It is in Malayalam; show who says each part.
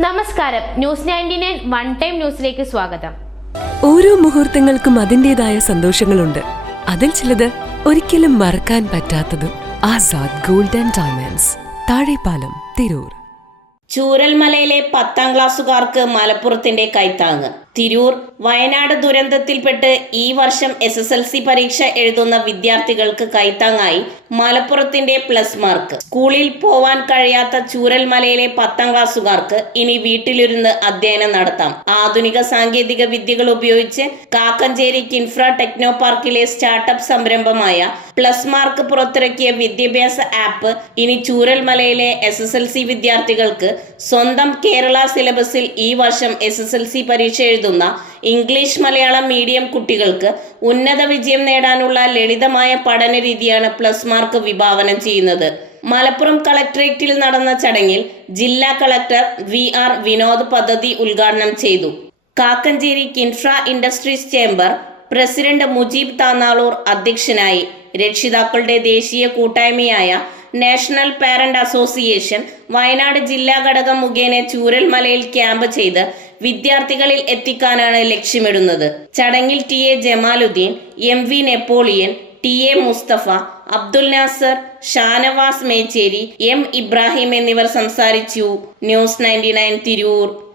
Speaker 1: നമസ്കാരം. News ninety nine one time ന്യൂസിലേക്ക് സ്വാഗതം.
Speaker 2: ഓരോ മുഹൂർത്തങ്ങൾക്കും അതിന്റെതായ സന്തോഷങ്ങളുണ്ട്. അതിൽ ചിലത് ഒരിക്കലും മറക്കാൻ പറ്റാത്തതും ആസാദ് ഗോൾഡൻ ഡയമണ്ട്സ് താഴെപ്പാലം തിരൂർ.
Speaker 3: ചൂരൽമലയിലെ പത്താം ക്ലാസ്സുകാർക്ക് മലപ്പുറത്തിന്റെ കൈത്താങ്ങ്. തിരൂർ വയനാട് ദുരന്തത്തിൽപ്പെട്ട് ഈ വർഷം എസ് എസ് എൽ സി പരീക്ഷ എഴുതുന്ന വിദ്യാർത്ഥികൾക്ക് കൈത്താങ്ങായി മലപ്പുറത്തിന്റെ പ്ലസ് മാർക്ക് സ്കൂളിൽ പോവാൻ കഴിയാത്ത ചൂരൽമലയിലെ പത്താം ക്ലാസ്സുകാർക്ക് ഇനി വീട്ടിലിരുന്ന് അധ്യയനം നടത്താം. ആധുനിക സാങ്കേതിക വിദ്യകൾ ഉപയോഗിച്ച് കാക്കഞ്ചേരി കിൻഫ്ര ടെക്നോ പാർക്കിലെ സ്റ്റാർട്ടപ്പ് സംരംഭമായ പ്ലസ് മാർക്ക് പുറത്തിറക്കിയ വിദ്യാഭ്യാസ ആപ്പ് ഇനി ചൂരൽമലയിലെ എസ് എസ് എൽ സി വിദ്യാർത്ഥികൾക്ക് സ്വന്തം കേരള സിലബസിൽ ഈ വർഷം എസ് എസ് എൽ സി പരീക്ഷ എഴുതുന്ന ഇംഗ്ലീഷ് മലയാളം മീഡിയം കുട്ടികൾക്ക് ഉന്നത വിജയം നേടാനുള്ള ലളിതമായ പഠന രീതിയാണ് പ്ലസ് മാർക്ക് വിഭാവനം ചെയ്യുന്നത്. മലപ്പുറം കളക്ടറേറ്റിൽ നടന്ന ചടങ്ങിൽ ജില്ലാ കളക്ടർ വി ആർ വിനോദ് പദ്ധതി ഉദ്ഘാടനം ചെയ്തു. Kakkanchery Kinfra industries chamber president Mujeeb Thannalur അധ്യക്ഷനായി. രക്ഷിതാക്കളുടെ ദേശീയ കൂട്ടായ്മയായ നാഷണൽ പാരന്റ് അസോസിയേഷൻ വയനാട് ജില്ലാ ഘടകം മുഖേന ചൂരൽമലയിൽ ക്യാമ്പ് ചെയ്ത് വിദ്യാർത്ഥികളിൽ എത്തിക്കാനാണ് ലക്ഷ്യമിടുന്നത്. ചടങ്ങിൽ T A Jamaluddin M V Napoleon T A Mustafa Abdul Nasar Shanavas Mecheri M Ibrahim എന്നിവർ സംസാരിച്ചു. News ninety nine Tirur.